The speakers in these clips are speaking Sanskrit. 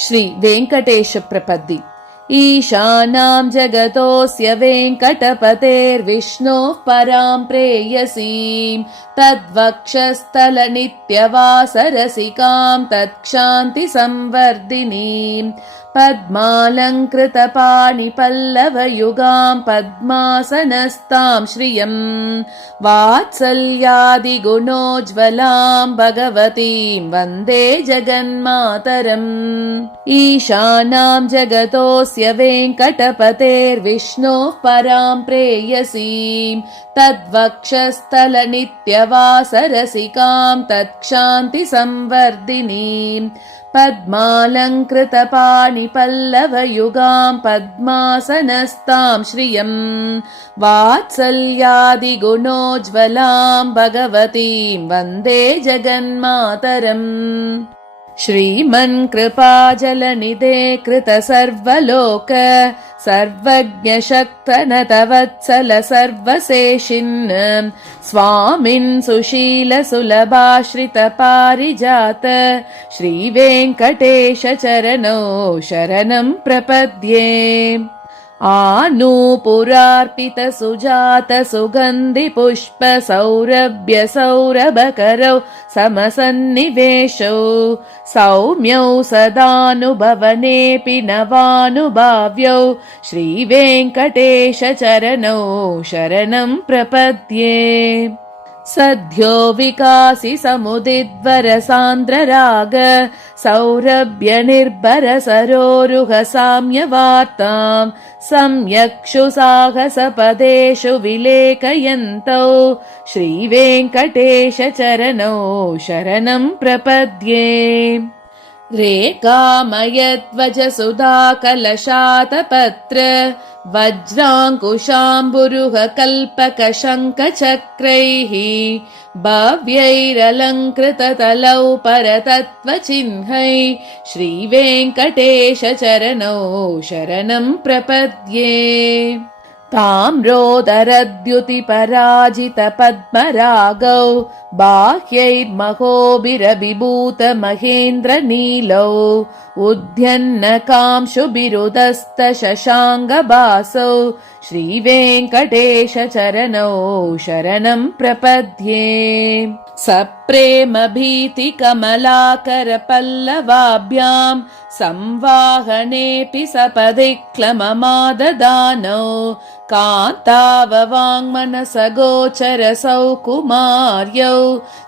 श्री वेंकटेश प्रपद्दि। ईशानां जगतोऽस्य वेङ्कटपतेर्विष्णोः परां प्रेयसीं तद्वक्षस्थलनित्यवासरसिकां तत्क्षान्तिसंवर्धिनीं पद्मालङ्कृतपाणिपल्लवयुगां पद्मासनस्तां श्रियं वात्सल्यादिगुणोज्ज्वलां भगवतीं वन्दे जगन्मातरम्। ईशानां जगतोऽस्य वेङ्कटपतेर्विष्णोः परां प्रेयसीं तद्वक्षस्थलनित्यवासरसिकां तत्क्षान्तिसंवर्धिनीं पद्मालङ्कृतपाणिपल्लवयुगां पद्मासनस्तां श्रियं वात्सल्यादिगुणोज्ज्वलां भगवतीं वन्दे जगन्मातरम्। श्रीमन्कृपाजलनिधे कृतसर्वलोक सर्वज्ञशक्तनतवत्सल सर्वशेषिन् स्वामिन् सुशीलसुलभाश्रितपारिजात श्रीवेङ्कटेश चरणौ शरणं प्रपद्ये। आनूपुरार्पितसुजातसुगन्धिपुष्प सौरभ्य सौरभकरौ समसन्निवेशौ सौम्यौ सदानुभवनेऽपि नवानुभाव्यौ श्रीवेङ्कटेश चरणौ शरणं प्रपद्ये। सद्यो विकासि समुदिद्वर सान्द्रराग सौरभ्य निर्भर सरोरुह साम्यवार्तां सम्यक्षु साहसपदेषु विलेखयन्तौ श्रीवेङ्कटेश चरणौ शरणं प्रपद्ये। रेखामयध्वज सुधाकलशातपत्र वज्राङ्कुशाम्बुरुह कल्पक शङ्खचक्रैः भव्यैरलङ्कृततलौ परतत्त्वचिह्नै श्रीवेङ्कटेश चरणौ शरणं प्रपद्ये। ताम्रोदरद्युतिपराजितपद्मरागौ बाह्यैर्महोभिरभिभूत महेन्द्रनीलौ उद्यन्नकांशुभिरुदस्तशशाङ्गभासौ श्रीवेङ्कटेश चरणौ शरणं प्रपद्ये। सप्रेमभीतिकमलाकरपल्लवाभ्यां संवाहनेऽपि सपदिक्लममाददानौ कान्ताववाङ्मनसगोचर सौकुमार्यौ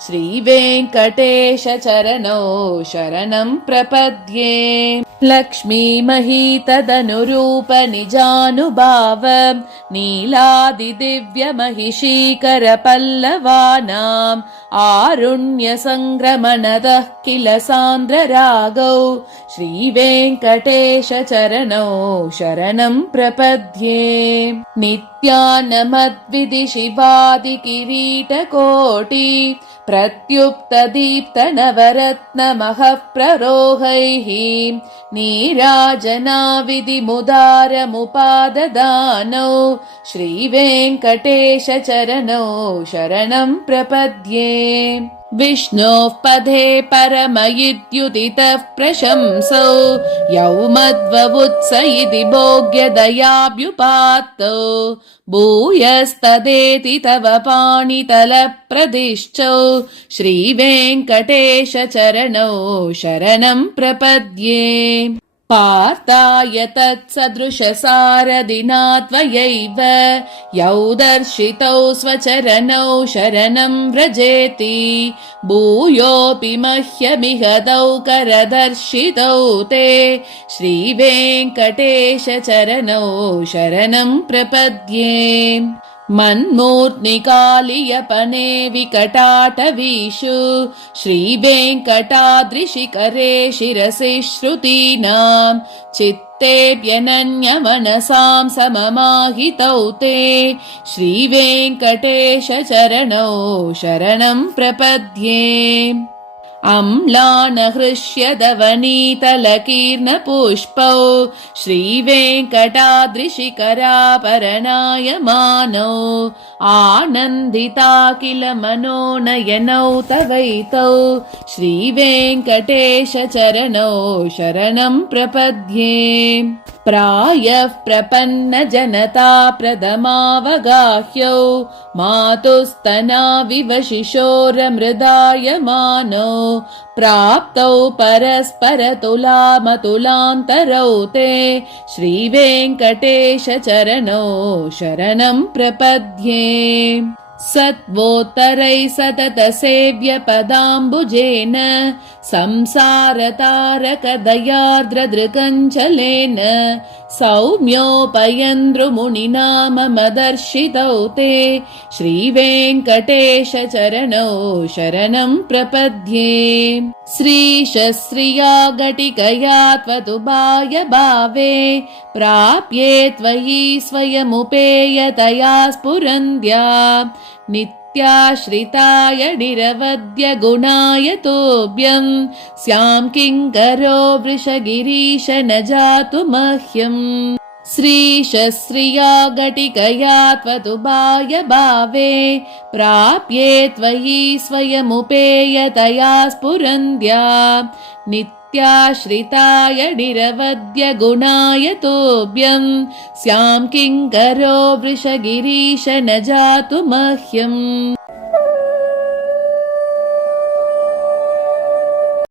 श्रीवेङ्कटेश चरणौ शरणं प्रपद्ये। लक्ष्मीमहीतदनुरूप निजानुभाव नीलादिदिव्यमहिषीकर पल्लवानाम् आरुण्यसङ्ग्रमणदः किल सान्द्ररागौ श्रीवेङ्कटेश चरणौ शरणं प्रपद्ये। नित्यानमद्विधि शिवादिकिरीटकोटि प्रत्युक्तदीप्तनवरत्नमहः प्ररोहैः नीराजनाविधिमुदारमुपाददानौ श्रीवेङ्कटेश चरणौ शरणं प्रपद्ये। विष्णोः पदे परमयुद्युदितः प्रशंसौ यौ मध्ववुत्स इति भोग्यदयाभ्युपात्तौ भूयस्तदेति तव पाणितलप्रदिष्टौ श्रीवेङ्कटेश चरणौ शरणं प्रपद्ये। पार्थाय तत्सदृशसारदिना त्वयैव यौ दर्शितौ स्वचरणौ शरणं व्रजेति भूयोऽपि मह्यमिहदौ करदर्शितौ ते श्रीवेङ्कटेश चरणौ शरणं प्रपद्ये। मन्मूर्ध्निकालियपने विकटाटवीषु श्रीवेङ्कटाद्रिशिखरे शिरसि श्रुतीनां चित्तेऽप्यनन्यमनसां सममाहितौ ते श्रीवेङ्कटेश चरणौ शरणं प्रपद्ये। अम्लानहृष्यदवनीतलकीर्णपुष्पौ श्रीवेङ्कटाद्रिशिखरापरनायमानौ आनन्दिता किल मनोनयनौ तवैतौ श्रीवेङ्कटेशचरणौ शरणं प्रपद्ये। प्रायः प्रपन्नजनता प्रथमावगाह्यौ मातुस्तनाविव शिशोरमृदायमानौ प्राप्तौ परस्परतुलामतुलान्तरौ ते श्रीवेङ्कटेशचरणौ शरणं प्रपद्ये। सत्वोत्तरैः सततसेव्यपदाम्बुजेन संसारतारकदयार्द्रदृकञ्चलेन सौम्योपयन्द्रुमुनिना मम दर्शितौ ते श्रीवेङ्कटेशचरणौ शरणं प्रपद्ये। श्रीशश्रिया घटिकया त्वदुपाय भावे प्राप्ये त्वयि स्वयमुपेयतया स्फुरन्द्या नित्याश्रिताय निरवद्यगुणाय तोभ्यं स्यां किङ्करो वृषगिरीश न जातु मह्यम्। श्रीशश्रिया घटिकया त्वदुपाय भावे प्राप्ये त्वयि स्वयमुपेयतया स्फुरन्द्या नित्याश्रिताय निरवद्यगुणाय तोभ्यं स्यां किङ्करो वृषगिरीश न जातु मह्यम्।